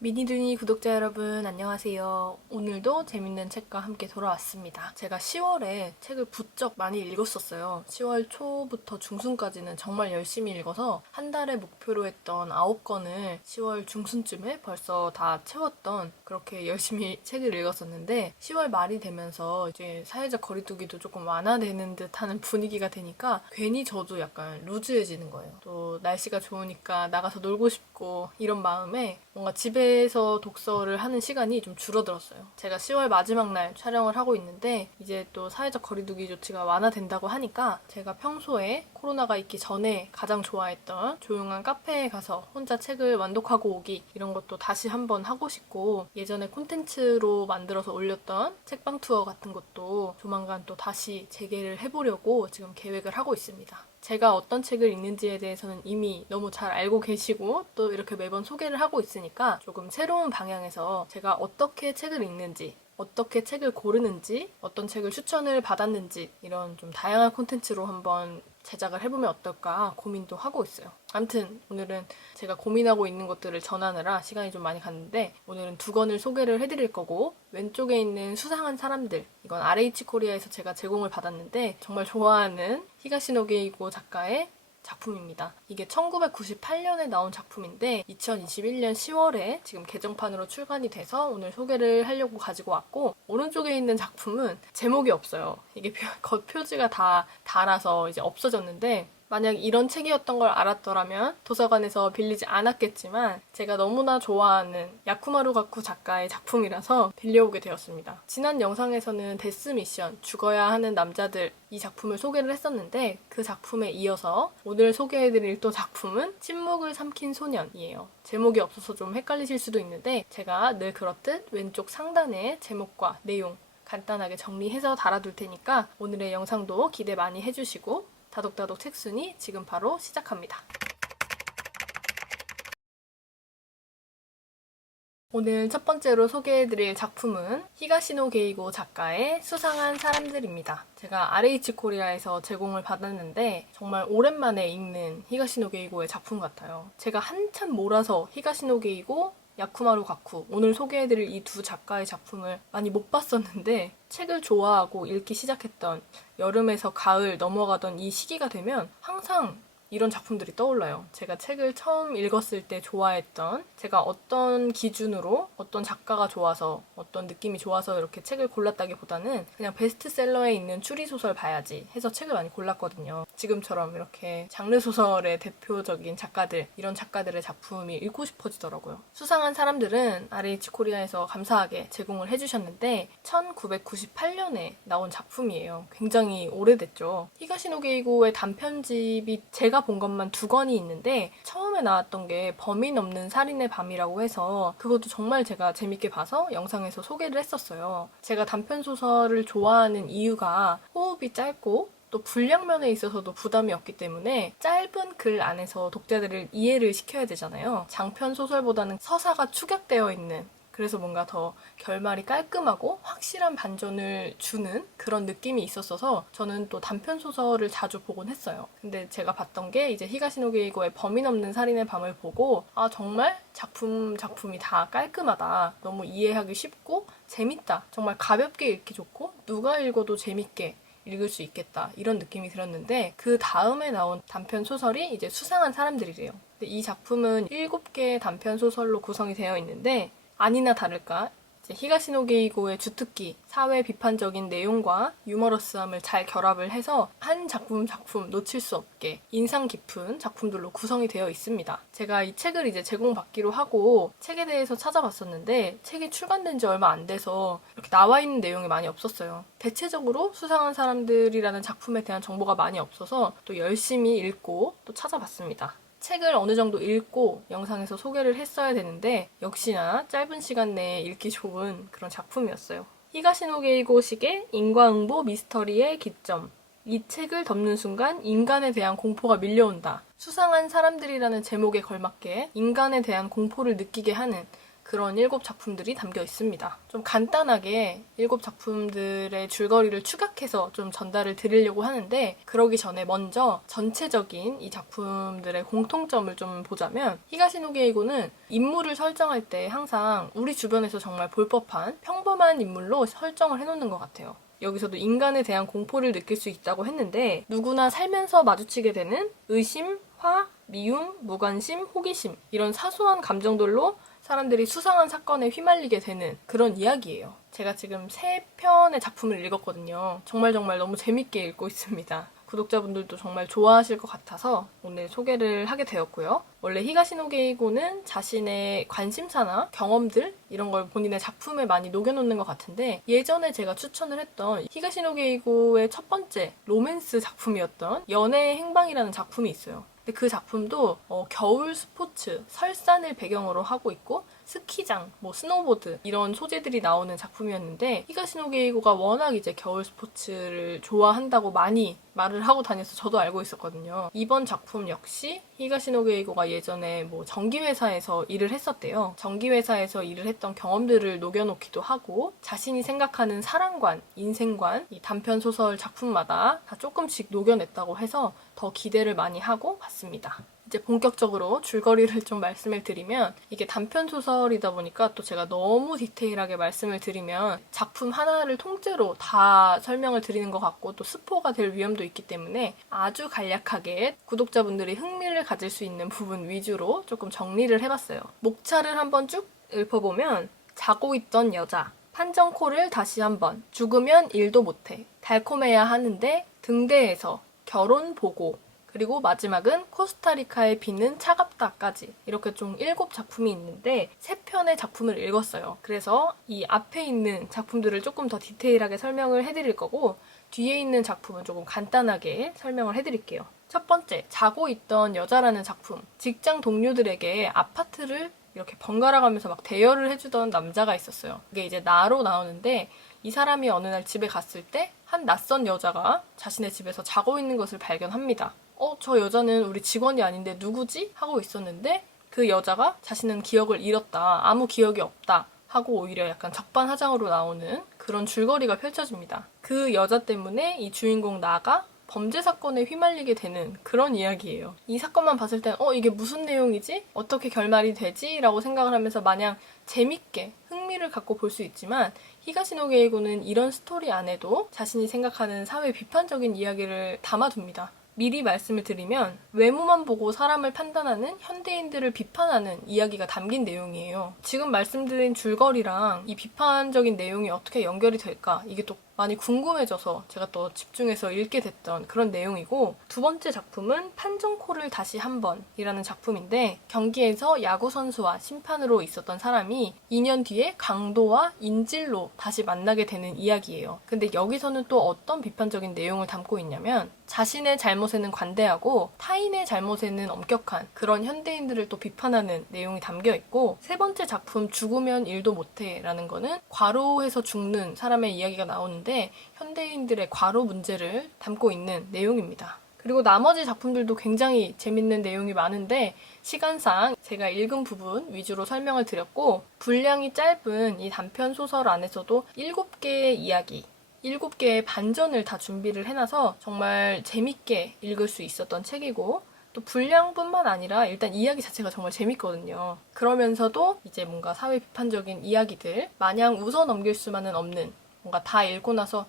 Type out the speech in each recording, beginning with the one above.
미니두니 구독자 여러분 안녕하세요. 오늘도 재밌는 책과 함께 돌아왔습니다. 제가 10월에 책을 부쩍 많이 읽었었어요. 10월 초부터 중순까지는 정말 열심히 읽어서 한 달에 목표로 했던 9권을 10월 중순쯤에 벌써 다 채웠던 그렇게 열심히 책을 읽었었는데 10월 말이 되면서 이제 사회적 거리두기도 조금 완화되는 듯하는 분위기가 되니까 괜히 저도 약간 루즈해지는 거예요. 또 날씨가 좋으니까 나가서 놀고 싶고 이런 마음에 뭔가 집에서 독서를 하는 시간이 좀 줄어들었어요. 제가 10월 마지막 날 촬영을 하고 있는데 이제 또 사회적 거리두기 조치가 완화된다고 하니까 제가 평소에 코로나가 있기 전에 가장 좋아했던 조용한 카페에 가서 혼자 책을 완독하고 오기 이런 것도 다시 한번 하고 싶고 예전에 콘텐츠로 만들어서 올렸던 책방 투어 같은 것도 조만간 또 다시 재개를 해보려고 지금 계획을 하고 있습니다. 제가 어떤 책을 읽는지에 대해서는 이미 너무 잘 알고 계시고 또 이렇게 매번 소개를 하고 있으니까 조금 새로운 방향에서 제가 어떻게 책을 읽는지 어떻게 책을 고르는지 어떤 책을 추천을 받았는지 이런 좀 다양한 콘텐츠로 한번 제작을 해보면 어떨까 고민도 하고 있어요. 아무튼 오늘은 제가 고민하고 있는 것들을 전하느라 시간이 좀 많이 갔는데 오늘은 2권을 소개를 해드릴 거고 왼쪽에 있는 수상한 사람들 이건 RH 코리아에서 제가 제공을 받았는데 정말 좋아하는 히가시노 게이고 작가의 작품입니다. 이게 1998년에 나온 작품인데 2021년 10월에 지금 개정판으로 출간이 돼서 오늘 소개를 하려고 가지고 왔고 오른쪽에 있는 작품은 제목이 없어요. 이게 겉표지가 다 달아서 이제 없어졌는데 만약 이런 책이었던 걸 알았더라면 도서관에서 빌리지 않았겠지만 제가 너무나 좋아하는 야쿠마루 가쿠 작가의 작품이라서 빌려오게 되었습니다. 지난 영상에서는 데스 미션, 죽어야 하는 남자들 이 작품을 소개를 했었는데 그 작품에 이어서 오늘 소개해드릴 또 작품은 침묵을 삼킨 소년이에요. 제목이 없어서 좀 헷갈리실 수도 있는데 제가 늘 그렇듯 왼쪽 상단에 제목과 내용 간단하게 정리해서 달아둘 테니까 오늘의 영상도 기대 많이 해주시고 다독다독 책순위 지금 바로 시작합니다. 오늘 첫 번째로 소개해드릴 작품은 히가시노 게이고 작가의 수상한 사람들입니다. 제가 RH 코리아에서 제공을 받았는데 정말 오랜만에 읽는 히가시노 게이고의 작품 같아요. 제가 한참 몰아서 히가시노 게이고 야쿠마루 가쿠 오늘 소개해드릴 이 두 작가의 작품을 많이 못 봤었는데 책을 좋아하고 읽기 시작했던 여름에서 가을 넘어가던 이 시기가 되면 항상 이런 작품들이 떠올라요. 제가 책을 처음 읽었을 때 좋아했던 제가 어떤 기준으로 어떤 작가가 좋아서 어떤 느낌이 좋아서 이렇게 책을 골랐다기보다는 그냥 베스트셀러에 있는 추리소설 봐야지 해서 책을 많이 골랐거든요. 지금처럼 이렇게 장르소설의 대표적인 작가들 이런 작가들의 작품이 읽고 싶어지더라고요. 수상한 사람들은 RH 코리아에서 감사하게 제공을 해주셨는데 1998년에 나온 작품이에요. 굉장히 오래됐죠. 히가시노 게이고의 단편집이 제가 본 것만 2권이 있는데 처음에 나왔던 게 범인 없는 살인의 밤이라고 해서 그것도 정말 제가 재밌게 봐서 영상에서 소개를 했었어요. 제가 단편소설을 좋아하는 이유가 호흡이 짧고 또 분량면에 있어서도 부담이 없기 때문에 짧은 글 안에서 독자들을 이해를 시켜야 되잖아요. 장편 소설보다는 서사가 축약되어 있는 그래서 뭔가 더 결말이 깔끔하고 확실한 반전을 주는 그런 느낌이 있었어서 저는 또 단편 소설을 자주 보곤 했어요. 근데 제가 봤던 게 이제 히가시노 게이고의 범인 없는 살인의 밤을 보고 아 정말 작품이 다 깔끔하다. 너무 이해하기 쉽고 재밌다. 정말 가볍게 읽기 좋고 누가 읽어도 재밌게 읽을 수 있겠다 이런 느낌이 들었는데 그 다음에 나온 단편 소설이 이제 수상한 사람들이래요. 근데 이 작품은 7개의 단편 소설로 구성이 되어 있는데 아니나 다를까 히가시노 게이고의 주특기, 사회 비판적인 내용과 유머러스함을 잘 결합을 해서 한 작품 놓칠 수 없게 인상 깊은 작품들로 구성이 되어 있습니다. 제가 이 책을 이제 제공받기로 하고 책에 대해서 찾아봤었는데 책이 출간된 지 얼마 안 돼서 이렇게 나와 있는 내용이 많이 없었어요. 대체적으로 수상한 사람들이라는 작품에 대한 정보가 많이 없어서 또 열심히 읽고 또 찾아봤습니다. 책을 어느 정도 읽고 영상에서 소개를 했어야 되는데 역시나 짧은 시간 내에 읽기 좋은 그런 작품이었어요. 히가시노 게이고식의 인과응보 미스터리의 기점. 이 책을 덮는 순간 인간에 대한 공포가 밀려온다. 수상한 사람들이라는 제목에 걸맞게 인간에 대한 공포를 느끼게 하는 그런 7작품들이 담겨 있습니다. 좀 간단하게 7작품들의 줄거리를 추각해서 좀 전달을 드리려고 하는데, 그러기 전에 먼저 전체적인 이 작품들의 공통점을 좀 보자면, 히가시노 게이고는 인물을 설정할 때 항상 우리 주변에서 정말 볼 법한 평범한 인물로 설정을 해놓는 것 같아요. 여기서도 인간에 대한 공포를 느낄 수 있다고 했는데, 누구나 살면서 마주치게 되는 의심, 화, 미움, 무관심, 호기심, 이런 사소한 감정들로 사람들이 수상한 사건에 휘말리게 되는 그런 이야기예요. 제가 지금 3편의 작품을 읽었거든요. 정말 너무 재밌게 읽고 있습니다. 구독자분들도 정말 좋아하실 것 같아서 오늘 소개를 하게 되었고요. 원래 히가시노 게이고는 자신의 관심사나 경험들 이런 걸 본인의 작품에 많이 녹여놓는 것 같은데, 예전에 제가 추천을 했던 히가시노 게이고의 첫 번째 로맨스 작품이었던 연애의 행방이라는 작품이 있어요. 근데 그 작품도 겨울 스포츠, 설산을 배경으로 하고 있고 스키장, 스노보드 이런 소재들이 나오는 작품이었는데, 히가시노 게이고가 워낙 이제 겨울 스포츠를 좋아한다고 많이 말을 하고 다녀서 저도 알고 있었거든요. 이번 작품 역시 히가시노 게이고가 예전에 전기회사에서 일을 했었대요. 전기회사에서 일을 했던 경험들을 녹여놓기도 하고, 자신이 생각하는 사랑관, 인생관, 이 단편 소설 작품마다 다 조금씩 녹여냈다고 해서 더 기대를 많이 하고 봤습니다. 이제 본격적으로 줄거리를 좀 말씀을 드리면, 이게 단편 소설이다 보니까 또 제가 너무 디테일하게 말씀을 드리면 작품 하나를 통째로 다 설명을 드리는 것 같고 또 스포가 될 위험도 있기 때문에 아주 간략하게 구독자분들이 흥미를 가질 수 있는 부분 위주로 조금 정리를 해봤어요. 목차를 한번 쭉 읊어보면, 자고 있던 여자, 판정코를 다시 한번, 죽으면 일도 못해, 달콤해야 하는데, 등대에서, 결혼 보고, 그리고 마지막은 코스타리카의 비는 차갑다까지, 이렇게 총 7작품이 있는데 3편의 작품을 읽었어요. 그래서 이 앞에 있는 작품들을 조금 더 디테일하게 설명을 해드릴 거고, 뒤에 있는 작품은 조금 간단하게 설명을 해드릴게요. 첫 번째, 자고 있던 여자라는 작품. 직장 동료들에게 아파트를 이렇게 번갈아 가면서 막 대여를 해주던 남자가 있었어요. 이게 이제 나로 나오는데, 이 사람이 어느 날 집에 갔을 때 한 낯선 여자가 자신의 집에서 자고 있는 것을 발견합니다. 저 여자는 우리 직원이 아닌데 누구지? 하고 있었는데, 그 여자가 자신은 기억을 잃었다, 아무 기억이 없다 하고 오히려 약간 적반하장으로 나오는 그런 줄거리가 펼쳐집니다. 그 여자 때문에 이 주인공 나가 범죄 사건에 휘말리게 되는 그런 이야기예요. 이 사건만 봤을 땐 이게 무슨 내용이지? 어떻게 결말이 되지? 라고 생각을 하면서 마냥 재밌게 흥미를 갖고 볼 수 있지만, 히가시노 게이고는 이런 스토리 안에도 자신이 생각하는 사회 비판적인 이야기를 담아둡니다. 미리 말씀을 드리면, 외모만 보고 사람을 판단하는 현대인들을 비판하는 이야기가 담긴 내용이에요. 지금 말씀드린 줄거리랑 이 비판적인 내용이 어떻게 연결이 될까, 이게 또 많이 궁금해져서 제가 또 집중해서 읽게 됐던 그런 내용이고, 두 번째 작품은 판정코를 다시 한번 이라는 작품인데, 경기에서 야구선수와 심판으로 있었던 사람이 2년 뒤에 강도와 인질로 다시 만나게 되는 이야기예요. 근데 여기서는 또 어떤 비판적인 내용을 담고 있냐면, 자신의 잘못에는 관대하고 타인의 잘못에는 엄격한 그런 현대인들을 또 비판하는 내용이 담겨 있고, 세 번째 작품 죽으면 일도 못해 라는 거는 과로해서 죽는 사람의 이야기가 나오는데, 현대인들의 과로 문제를 담고 있는 내용입니다. 그리고 나머지 작품들도 굉장히 재밌는 내용이 많은데, 시간상 제가 읽은 부분 위주로 설명을 드렸고, 분량이 짧은 이 단편 소설 안에서도 7개의 이야기, 7개의 반전을 다 준비를 해놔서 정말 재밌게 읽을 수 있었던 책이고, 또 분량뿐만 아니라 일단 이야기 자체가 정말 재밌거든요. 그러면서도 이제 뭔가 사회 비판적인 이야기들, 마냥 웃어 넘길 수만은 없는, 뭔가 다 읽고 나서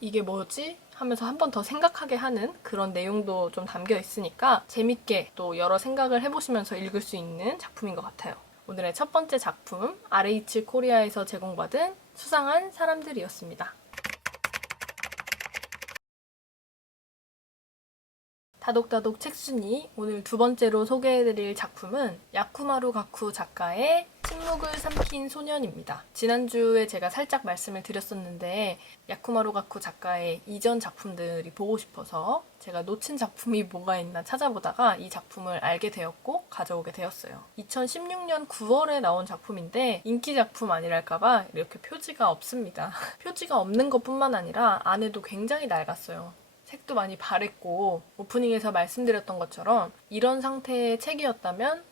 이게 뭐지? 하면서 한 번 더 생각하게 하는 그런 내용도 좀 담겨 있으니까 재밌게 또 여러 생각을 해보시면서 읽을 수 있는 작품인 것 같아요. 오늘의 첫 번째 작품, RH 코리아에서 제공받은 수상한 사람들이었습니다. 다독다독 책순이, 오늘 두 번째로 소개해드릴 작품은 야쿠마루 가쿠 작가의 침묵을 삼킨 소년입니다. 지난주에 제가 살짝 말씀을 드렸었는데, 야쿠마루 가쿠 작가의 이전 작품들이 보고 싶어서 제가 놓친 작품이 뭐가 있나 찾아보다가 이 작품을 알게 되었고 가져오게 되었어요. 2016년 9월에 나온 작품인데 인기 작품 아니랄까봐 이렇게 표지가 없습니다. 표지가 없는 것뿐만 아니라 안에도 굉장히 낡았어요. 색도 많이 바랬고, 오프닝에서 말씀드렸던 것처럼 이런 상태의 책이었다면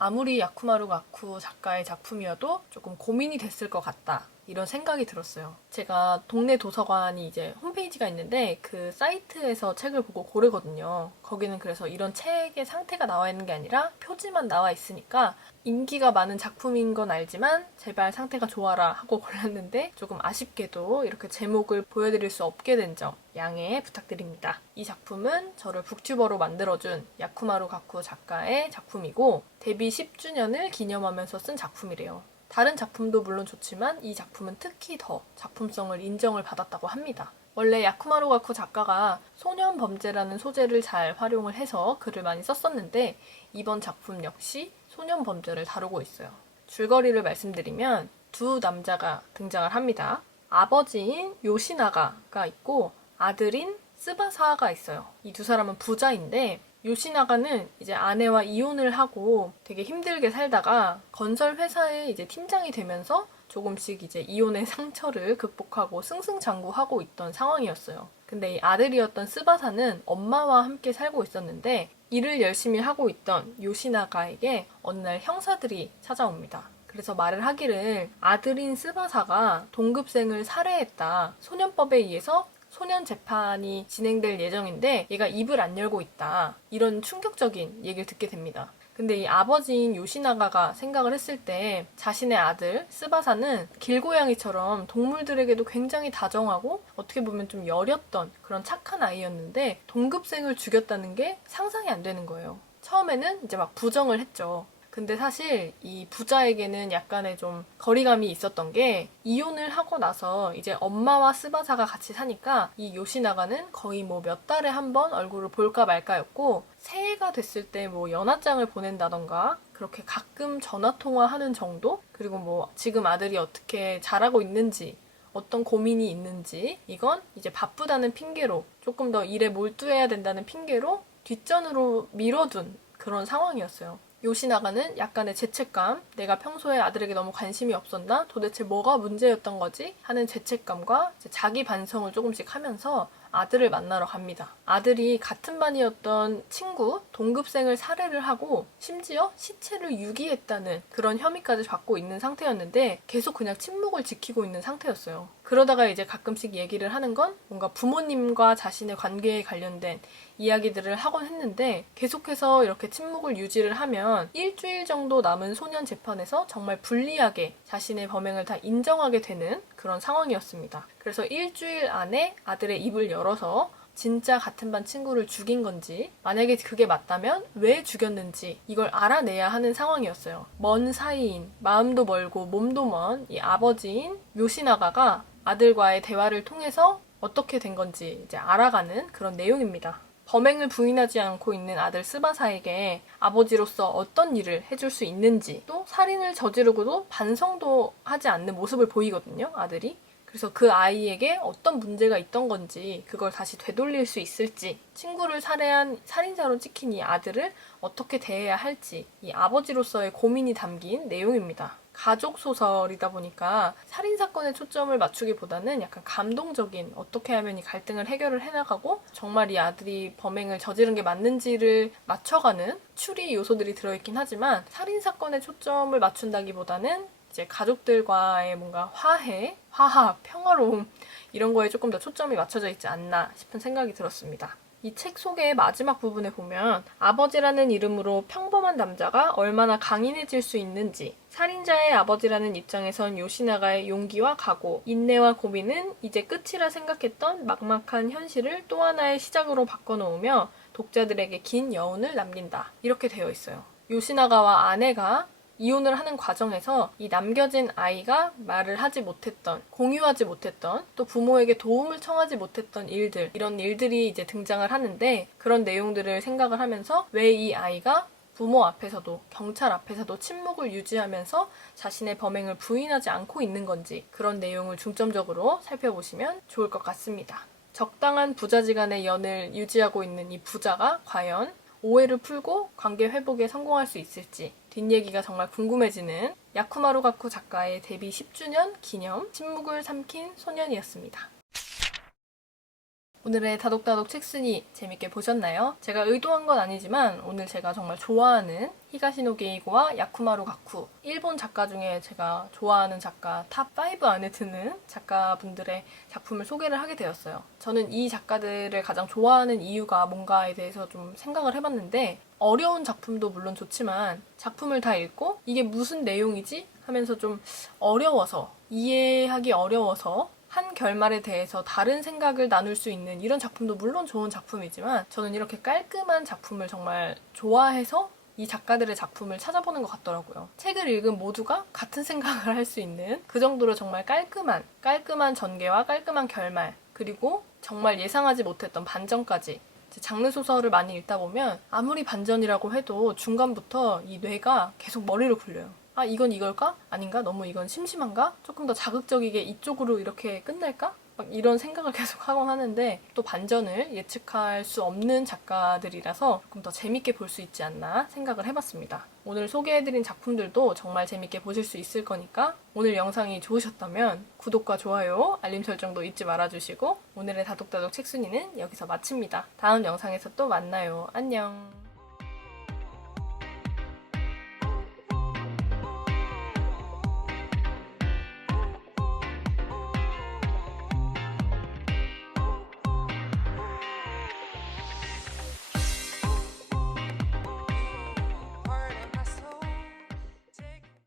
아무리 야쿠마루 가쿠 작가의 작품이어도 조금 고민이 됐을 것 같다. 이런 생각이 들었어요. 제가 동네 도서관이 이제 홈페이지가 있는데 그 사이트에서 책을 보고 고르거든요. 거기는 그래서 이런 책의 상태가 나와 있는 게 아니라 표지만 나와 있으니까 인기가 많은 작품인 건 알지만 제발 상태가 좋아라 하고 골랐는데 조금 아쉽게도 이렇게 제목을 보여드릴 수 없게 된 점 양해 부탁드립니다. 이 작품은 저를 북튜버로 만들어준 야쿠마루 가쿠 작가의 작품이고 데뷔 10주년을 기념하면서 쓴 작품이래요. 다른 작품도 물론 좋지만 이 작품은 특히 더 작품성을 인정을 받았다고 합니다. 원래 야쿠마루 가쿠 작가가 소년 범죄라는 소재를 잘 활용을 해서 글을 많이 썼었는데 이번 작품 역시 소년 범죄를 다루고 있어요. 줄거리를 말씀드리면 두 남자가 등장을 합니다. 아버지인 요시나가가 있고 아들인 스바사가 있어요. 이 두 사람은 부자인데 요시나가는 이제 아내와 이혼을 하고 되게 힘들게 살다가 건설 회사의 이제 팀장이 되면서 조금씩 이제 이혼의 상처를 극복하고 승승장구하고 있던 상황이었어요. 근데 이 아들이었던 스바사는 엄마와 함께 살고 있었는데 일을 열심히 하고 있던 요시나가에게 어느 날 형사들이 찾아옵니다. 그래서 말을 하기를 아들인 스바사가 동급생을 살해했다. 소년법에 의해서 소년 재판이 진행될 예정인데 얘가 입을 안 열고 있다. 이런 충격적인 얘기를 듣게 됩니다. 근데 이 아버지인 요시나가가 생각을 했을 때 자신의 아들 스바사는 길고양이처럼 동물들에게도 굉장히 다정하고 어떻게 보면 좀 여렸던 그런 착한 아이였는데 동급생을 죽였다는 게 상상이 안 되는 거예요. 처음에는 이제 막 부정을 했죠. 근데 사실 이 부자에게는 약간의 좀 거리감이 있었던 게 이혼을 하고 나서 이제 엄마와 스바사가 같이 사니까 이 요시나가는 거의 뭐 몇 달에 한 번 얼굴을 볼까 말까였고 새해가 됐을 때 뭐 연하장을 보낸다던가 그렇게 가끔 전화 통화하는 정도? 그리고 뭐 지금 아들이 어떻게 자라고 있는지 어떤 고민이 있는지 이건 이제 바쁘다는 핑계로 조금 더 일에 몰두해야 된다는 핑계로 뒷전으로 밀어둔 그런 상황이었어요. 요시나가는 약간의 죄책감, 내가 평소에 아들에게 너무 관심이 없었나? 도대체 뭐가 문제였던 거지? 하는 죄책감과 자기 반성을 조금씩 하면서 아들을 만나러 갑니다. 아들이 같은 반이었던 친구, 동급생을 살해를 하고 심지어 시체를 유기했다는 그런 혐의까지 받고 있는 상태였는데 계속 그냥 침묵을 지키고 있는 상태였어요. 그러다가 이제 가끔씩 얘기를 하는 건 뭔가 부모님과 자신의 관계에 관련된 이야기들을 하곤 했는데 계속해서 이렇게 침묵을 유지를 하면 일주일 정도 남은 소년 재판에서 정말 불리하게 자신의 범행을 다 인정하게 되는 그런 상황이었습니다. 그래서 일주일 안에 아들의 입을 열어서 진짜 같은 반 친구를 죽인 건지 만약에 그게 맞다면 왜 죽였는지 이걸 알아내야 하는 상황이었어요. 먼 사이인 마음도 멀고 몸도 먼 이 아버지인 요시나가가 아들과의 대화를 통해서 어떻게 된 건지 이제 알아가는 그런 내용입니다. 범행을 부인하지 않고 있는 아들 스바사에게 아버지로서 어떤 일을 해줄 수 있는지 또 살인을 저지르고도 반성도 하지 않는 모습을 보이거든요, 아들이. 그래서 그 아이에게 어떤 문제가 있던 건지 그걸 다시 되돌릴 수 있을지 친구를 살해한 살인자로 찍힌 이 아들을 어떻게 대해야 할지 이 아버지로서의 고민이 담긴 내용입니다. 가족 소설이다 보니까 살인사건에 초점을 맞추기보다는 약간 감동적인 어떻게 하면 이 갈등을 해결을 해나가고 정말 이 아들이 범행을 저지른 게 맞는지를 맞춰가는 추리 요소들이 들어있긴 하지만 살인사건에 초점을 맞춘다기보다는 이제 가족들과의 뭔가 화합, 평화로움 이런 거에 조금 더 초점이 맞춰져 있지 않나 싶은 생각이 들었습니다. 이 책 속의 마지막 부분에 보면 아버지라는 이름으로 평범한 남자가 얼마나 강인해질 수 있는지 살인자의 아버지라는 입장에선 요시나가의 용기와 각오, 인내와 고민은 이제 끝이라 생각했던 막막한 현실을 또 하나의 시작으로 바꿔놓으며 독자들에게 긴 여운을 남긴다. 이렇게 되어 있어요. 요시나가와 아내가 이혼을 하는 과정에서 이 남겨진 아이가 말을 하지 못했던, 공유하지 못했던, 또 부모에게 도움을 청하지 못했던 일들, 이런 일들이 이제 등장을 하는데 그런 내용들을 생각을 하면서 왜 이 아이가 부모 앞에서도 경찰 앞에서도 침묵을 유지하면서 자신의 범행을 부인하지 않고 있는 건지 그런 내용을 중점적으로 살펴보시면 좋을 것 같습니다. 적당한 부자지간의 연을 유지하고 있는 이 부자가 과연 오해를 풀고 관계 회복에 성공할 수 있을지 뒷얘기가 정말 궁금해지는 야쿠마루 가쿠 작가의 데뷔 10주년 기념 침묵을 삼킨 소년이었습니다. 오늘의 다독다독 책순이 재밌게 보셨나요? 제가 의도한 건 아니지만 오늘 제가 정말 좋아하는 히가시노 게이고와 야쿠마루 가쿠, 일본 작가 중에 제가 좋아하는 작가 탑5 안에 드는 작가분들의 작품을 소개를 하게 되었어요. 저는 이 작가들을 가장 좋아하는 이유가 뭔가에 대해서 좀 생각을 해봤는데, 어려운 작품도 물론 좋지만 작품을 다 읽고 이게 무슨 내용이지? 하면서 좀 어려워서, 이해하기 어려워서 한 결말에 대해서 다른 생각을 나눌 수 있는 이런 작품도 물론 좋은 작품이지만, 저는 이렇게 깔끔한 작품을 정말 좋아해서 이 작가들의 작품을 찾아보는 것 같더라고요. 책을 읽은 모두가 같은 생각을 할 수 있는 그 정도로 정말 깔끔한 전개와 깔끔한 결말, 그리고 정말 예상하지 못했던 반전까지. 장르 소설을 많이 읽다 보면 아무리 반전이라고 해도 중간부터 이 뇌가 계속 머리를 굴려요. 아, 이건 이걸까? 아닌가? 너무 이건 심심한가? 조금 더 자극적이게 이쪽으로 이렇게 끝낼까? 막 이런 생각을 계속 하곤 하는데, 또 반전을 예측할 수 없는 작가들이라서 조금 더 재밌게 볼 수 있지 않나 생각을 해봤습니다. 오늘 소개해드린 작품들도 정말 재밌게 보실 수 있을 거니까 오늘 영상이 좋으셨다면 구독과 좋아요, 알림 설정도 잊지 말아주시고, 오늘의 다독다독 책순이는 여기서 마칩니다. 다음 영상에서 또 만나요. 안녕.